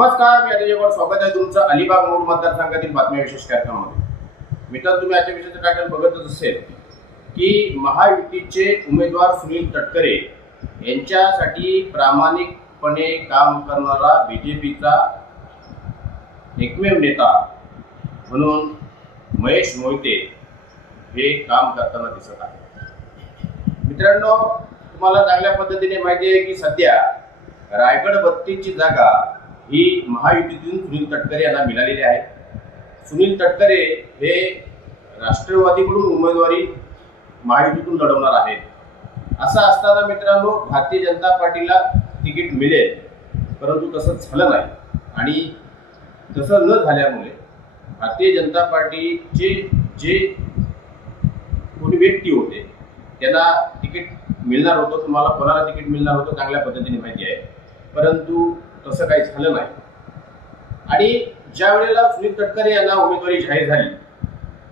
नमस्कार मी अजय जगवाड स्वागत आहे तुमचं अलिबाग रोड मतदारसंघातील बातम्या विशेष कार्यक्रमामध्ये. मित्रांनो तुम्ही आजच्या विषयाचं कार्यक्रम बघतच असेल की महायुतीचे उमेदवार सुनील तटकरे यांच्यासाठी प्रामाणिकपणे काम करणारा बीजेपीचा एकमेव नेता म्हणून महेश मोहिते हे काम करताना दिसत आहे मित्रांनो तुम्हाला चांगल्या पद्धतीने माहिती आहे की सध्या रायगड बत्तीची जागा ही महायुतीतून सुनील तटकरे यांना मिळालेली आहे सुनील तटकरे हे राष्ट्रवादीकडून उमेदवारी महायुतीतून लढवणार आहेत. असं असताना मित्रांनो भारतीय जनता पार्टीला तिकीट मिळेल परंतु तसं झालं नाही. आणि तसं न झाल्यामुळे भारतीय जनता पार्टीचे जे कोणी व्यक्ती होते त्यांना तिकीट मिळणार होतं तुम्हाला कोणाला तिकीट मिळणार होतं चांगल्या पद्धतीने माहिती आहे. परंतु तसं काही झालं नाही. आणि ज्या वेळेला सुनील तटकरे यांना उमेदवारी जाहीर झाली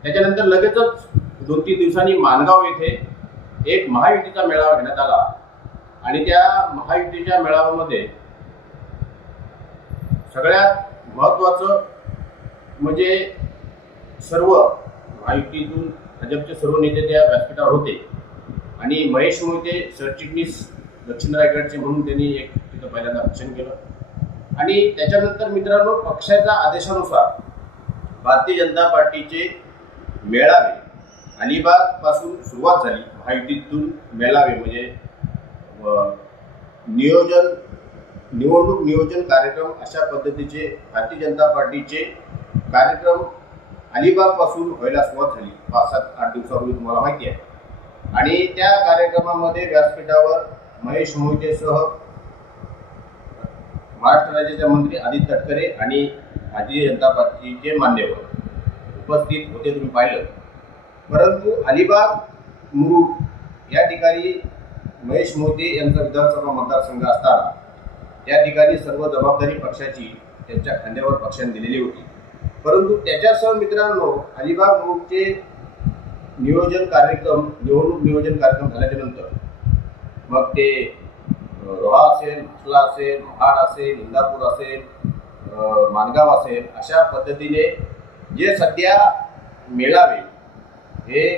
त्याच्यानंतर लगेचच दोन तीन दिवसांनी माणगाव येथे एक महायुतीचा मेळावा घेण्यात आला. आणि त्या महायुतीच्या मेळाव्यामध्ये सगळ्यात महत्त्वाचं म्हणजे सर्व महायुतीतून भाजपचे सर्व नेते त्या व्यासपीठावर होते. आणि महेश मोहिते सरचिटणीस दक्षिण रायगडचे म्हणून त्यांनी एक तिथं पहिल्यांदा भाषण केलं. आणि त्याच्यानंतर मित्रांनो पक्षाच्या आदेशानुसार भारतीय जनता पार्टीचे मेळावे अलिबागपासून सुरुवात झाली. महायुतीतून मेळावे म्हणजे नियोजन निवडणूक नियोजन कार्यक्रम अशा पद्धतीचे भारतीय जनता पार्टीचे कार्यक्रम अलिबागपासून व्हायला सुरुवात झाली. पाच सात आठ दिवसापूर्वी तुम्हाला माहिती आहे. आणि त्या कार्यक्रमामध्ये व्यासपीठावर महेश मोहितेसह महाराष्ट्र राज्याचे मंत्री आदित्य तटकरे आणि भारतीय जनता पार्टीचे मान्यवर उपस्थित होते तुम्ही पाहिलं. परंतु अलिबाग मुरुड या ठिकाणी महेश मोहिते यांचा विधानसभा मतदारसंघ असताना त्या ठिकाणी सर्व जबाबदारी पक्षाची त्यांच्या खांद्यावर पक्षाने दिलेली होती. परंतु त्याच्यासह मित्रांनो अलिबाग मुरुडचे नियोजन कार्यक्रम निवडणूक नियोजन कार्यक्रम झाल्याच्यानंतर मग ते रोहा असेल म्हसला असेल महाड असेल इंदापूर असेल मानगाव माणगाव असेल अशा पद्धतीने जे सध्या मेळावे हे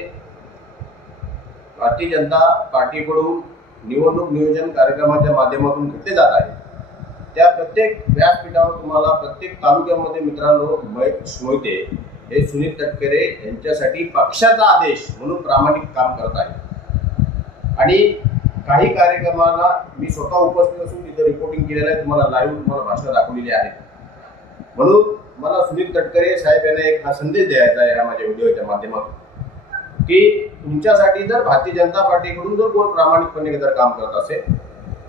भारतीय जनता पार्टीकडून निवडणूक नियोजन कार्यक्रमाच्या माध्यमातून घेतले जात आहे त्या प्रत्येक व्यासपीठावर तुम्हाला प्रत्येक तालुक्यामध्ये मित्रांनो महेश मोहिते हे सुनील तटकरे यांच्यासाठी पक्षाचा आदेश म्हणून प्रामाणिक काम करत आहे आणि काही कार्यक्रमाला मी स्वतः उपस्थित असून तिथं रिपोर्टिंग केलेलं आहे. तुम्हाला लाईव्ह तुम्हाला भाषण दाखवलेली आहे. म्हणून मला सुनील तटकरे साहेब यांना एक हा संदेश द्यायचा आहे या माझ्या व्हिडिओच्या माध्यमातून. की तुमच्यासाठी जर भारतीय जनता पार्टीकडून जर कोण प्रामाणिकपणे जर काम करत असेल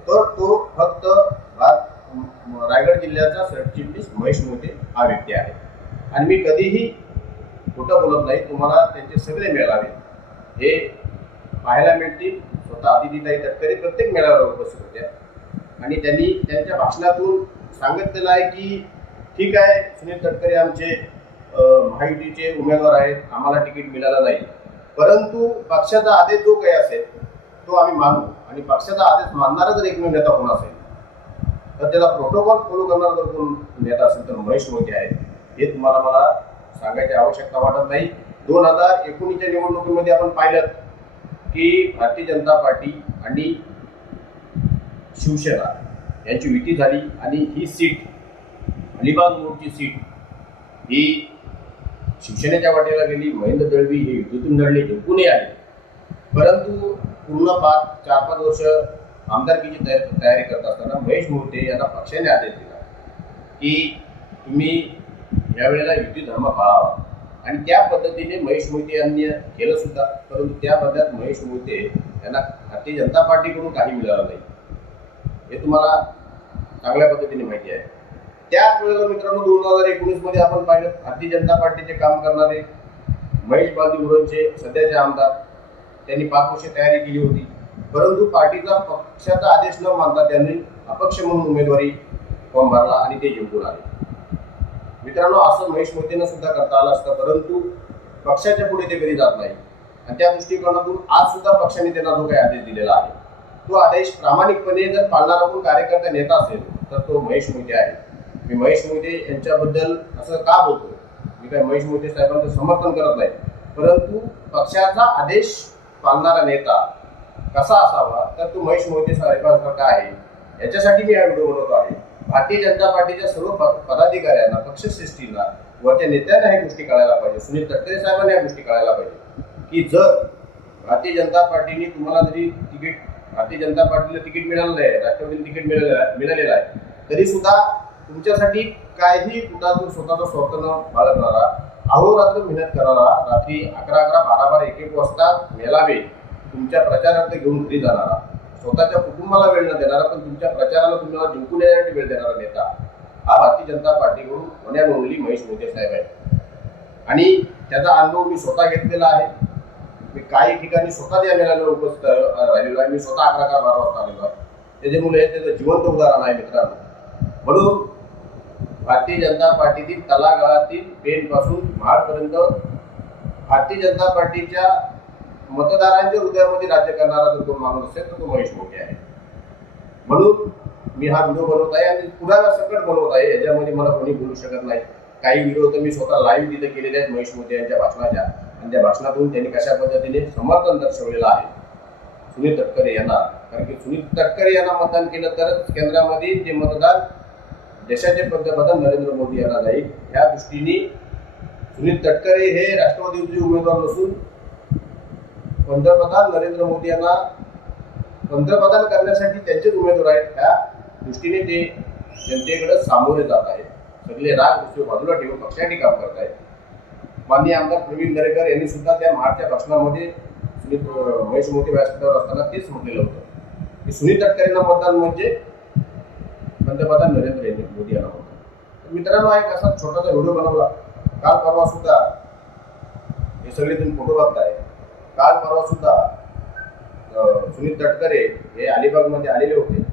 तर तो फक्त रायगड जिल्ह्याचा सरचिटणीस महेश मोहिते हा व्यक्ती आहे. आणि मी कधीही खोटं बोलत नाही तुम्हाला त्यांचे सगळे मिळावे हे पाहायला मिळतील स्वतः आदितीताई तटकरे प्रत्येक मेळाव्यावर उपस्थित होत्या. आणि त्यांनी त्यांच्या भाषणातून सांगितलेलं आहे की ठीक आहे सुनील तटकरे आमचे महायुतीचे उमेदवार आहेत. आम्हाला तिकीट मिळालं नाही. परंतु पक्षाचा आदेश जो काही असेल तो आम्ही मानू. आणि पक्षाचा आदेश मानणारा जर एकमेव नेता कोण असेल तर त्याला प्रोटोकॉल फॉलो करणारा जर कोण नेता असेल तर महेश मोदी आहे हे तुम्हाला मला सांगायची आवश्यकता वाटत नाही. दोन हजार एकोणीसच्या निवडणुकीमध्ये आपण पाहिलं की भारतीय जनता पार्टी आणि शिवसेना यांची युती झाली आणि ही सीट अलिबाग मोडची सीट ही शिवसेनेच्या वाटेला गेली महेंद्र दळवी हे युतीतून लढले जिंकूनही आले. परंतु पूर्ण पाच चार पाच वर्ष आमदारकीची तयारी तयारी करत असताना महेश मोहिते यांना पक्षाने आदेश दिला की तुम्ही यावेळेला युती धर्म पाळावा. आणि त्या पद्धतीने महेश मोहिते यांनी केलं सुद्धा. परंतु त्या बदल्यात महेश मोहिते यांना भारतीय जनता पार्टीकडून काही मिळालं नाही. हे तुम्हाला चांगल्या पद्धतीने माहिती आहे. त्याच वेळेला मित्रांनो दोन हजार एकोणीसमध्ये आपण पाहिलं भारतीय जनता पार्टीचे काम करणारे महेश बालदी उरणचे सध्याचे आमदार त्यांनी पाच वर्ष तयारी केली होती. परंतु पार्टीचा पक्षाचा आदेश न मानता त्यांनी अपक्ष म्हणून उमेदवारी फॉर्म भरला आणि ते जिंकून आले. मित्रांनो असं महेश मोदींना सुद्धा करता आलं असतं परंतु पक्षाच्या पुढे ते कधी जात नाही. आणि त्या दृष्टिकोनातून आज सुद्धा पक्षाने त्यांना जो काही आदेश दिलेला आहे तो आदेश प्रामाणिकपणे जर पाळणारा कोण कार्यकर्ता नेता असेल तर तो महेश मोहिते आहे. मी महेश मोहिते यांच्याबद्दल असं का बोलतो? मी काय महेश मोहिते साहेबांचं समर्थन करत नाही. परंतु पक्षाचा आदेश पाळणारा नेता कसा असावा तर तो महेश मोहिते साहेबांसारखा आहे. याच्यासाठी मी हा व्हिडिओ बनवतो आहे. भारतीय जनता पार्टीच्या सर्व प- पदाधिकाऱ्यांना पक्षश्रेष्ठींना वरच्या नेत्यांना ह्या गोष्टी कळायला पाहिजे. सुनील तटकरे साहेबांना या गोष्टी कळायला पाहिजे. की जर भारतीय जनता पार्टीने तुम्हाला जरी तिकीट भारतीय जनता पार्टीला तिकीट मिळालं नाही राष्ट्रवादीला तिकीट मिळालेलं मिळालेलं आहे तरी सुद्धा तुमच्यासाठी काही कुठातून स्वतःचा स्वप्न न बाळगणारा अहोरात्र मेहनत करणारा रात्री अकरा अकरा बारा बारा एक एक वाजता मेलावे तुमच्या प्रचारार्थ घेऊन घरी जाणारा स्वतःच्या कुटुंबाला वेळ न देणारा पण तुमच्या प्रचाराला तुम्हाला जिंकून येण्यासाठी वेळ देणारा नेता हा भारतीय जनता पार्टीकडून होण्या नोंदली महेश मोदी साहेब आहेत. आणि त्याचा अनुभव मी स्वतः घेतलेला आहे. मी काही ठिकाणी स्वतः त्या मेळाव्याला उपस्थित राहिलेलो आहे. मी स्वतः अकरा अकरा बारा वाजता आलेलो आहे. त्याच्यामुळे आहेत त्याचं जिवंत उदाहरण आहे मित्रांनो. म्हणून भारतीय जनता पार्टीतील तलागाळातील पेनपासून महाडपर्यंत भारतीय जनता पार्टीच्या मतदारांच्या हृदयामध्ये राज्य करणारा जर कोण माणूस असेल तर तो महेश मोठे आहे. म्हणून मी हा व्हिडिओ बनवत आहे आणि पुराव्या सकट बनवत आहे याच्यामध्ये मला कोणी बोलू शकत नाही. काही व्हिडिओ तर मी स्वतः लाईव्ह तिथे केलेले आहेत महेश मोदी यांच्या भाषणाच्या. आणि त्या भाषणातून त्यांनी कशा पद्धतीने समर्थन दर्शवलेलं आहे. सुनील तटकरे यांना. कारण की सुनील तटकरे यांना मतदान केलं तरच केंद्रामध्ये ते मतदान देशाचे पंतप्रधान नरेंद्र मोदी यांना जाईल. ह्या दृष्टीने सुनील तटकरे हे राष्ट्रवादीचे उमेदवार नसून पंतप्रधान नरेंद्र मोदी यांना पंतप्रधान करण्यासाठी त्यांचेच उमेदवार आहेत. त्या दृष्टीने ते जनतेकडे सामोरे जात आहेत. सगळे राग दुसरे बाजूला ठेवून पक्षासाठी काम करत आहेत. माननीय आमदार प्रवीण दरेकर यांनी सुद्धा त्या महाडच्या भाषणामध्ये सुनीत महेश मोदी व्यासपीठावर असताना तेच म्हटलेलं होतं. की सुनील तटकरेंना मतदान म्हणजे पंतप्रधान नरेंद्र यांनी- मोदी यांना मतदान. मित्रांनो एक असा छोटासा व्हिडिओ बनवला. काल परवा सुद्धा हे सगळे तुम्ही फोटो बघताय. काल परवा सुद्धा सुनील तटकरे हे अलिबागमध्ये आलेले होते.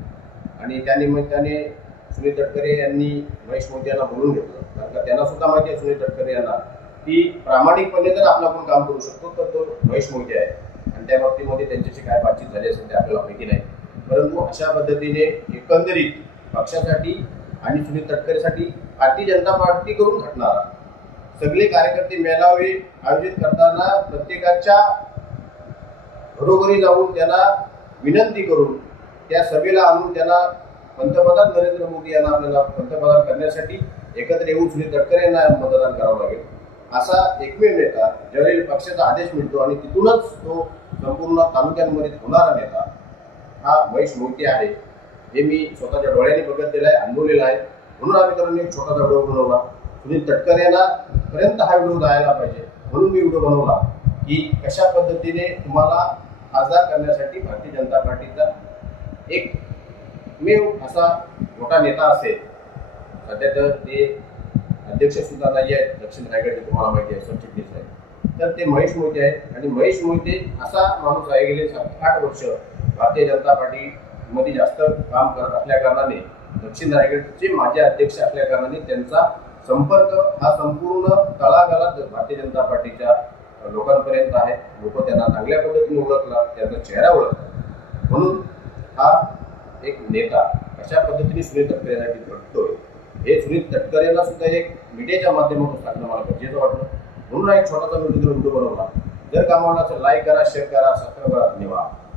आणि त्या निमित्ताने सुनील तटकरे यांनी महेश मोदी यांना बोलून घेतलं. कारण का त्यांना सुद्धा माहिती आहे सुनील तटकरे यांना की प्रामाणिकपणे जर आपण आपण काम करू शकतो तर तो महेश मोदी आहे. आणि त्या बाबतीमध्ये त्यांच्याशी काय बातचीत झाली असेल ते आपल्याला माहिती नाही. परंतु अशा पद्धतीने एकंदरीत पक्षासाठी आणि सुनील तटकरेसाठी भारतीय जनता पार्टी करून घटणारा सगळे कार्यकर्ते मेळावे आयोजित करताना प्रत्येकाच्या घरोघरी जाऊन त्यांना विनंती करून त्या सभेला आणून त्यांना पंतप्रधान नरेंद्र मोदी यांना आपल्याला पंतप्रधान करण्यासाठी एकत्र येऊन सुनील तटकरे यांना मतदान करावं लागेल. असा एकमेव नेता ज्यावेळी पक्षाचा आदेश मिळतो आणि तिथूनच तो संपूर्ण तालुक्यांमध्ये होणारा नेता हा महेश मोहिते आहे. हे मी स्वतःच्या डोळ्यांनी बघितलेला आहे अनुभवलेला आहे. म्हणून आम्ही मित्रांनी एक छोटासा व्हिडिओ बनवला. सुनील तटकरे यांना पर्यंत हा व्हिडिओ जायला पाहिजे. म्हणून मी व्हिडिओ बनवला की कशा पद्धतीने तुम्हाला खासदार करण्यासाठी भारतीय जनता पार्टीचा एक मेव असा मोठा नेता असेल. सध्या तर ते अध्यक्ष सुद्धा नाही आहेत. दक्षिण रायगडचे तुम्हाला माहिती आहे सरचिटणीस आहे तर ते महेश मोहिते आहेत. आणि महेश मोहिते असा माणूस आहे गेले सात आठ वर्ष भारतीय जनता पार्टीमध्ये जास्त काम करत असल्या कारणाने दक्षिण रायगडचे माजी अध्यक्ष असल्या कारणाने त्यांचा संपर्क हा संपूर्ण तळागाळात भारतीय जनता पार्टीच्या लोकांपर्यंत आहे. लोक त्यांना चांगल्या पद्धतीने ओळखला त्यांचा चेहरा ओळखला म्हणून हा एक नेता कशा पद्धतीने सुनील तटकरे यांसाठी घडतोय. हे सुनील तटकरे यांना सुद्धा एक मीडियाच्या माध्यमातून सांगणं मला गरजेचं वाटलं. म्हणून हा एक छोटासा मी व्हिडिओ बनवला. जर कामाला असेल लाईक करा शेअर करा सबस्क्राईब करा धन्यवाद.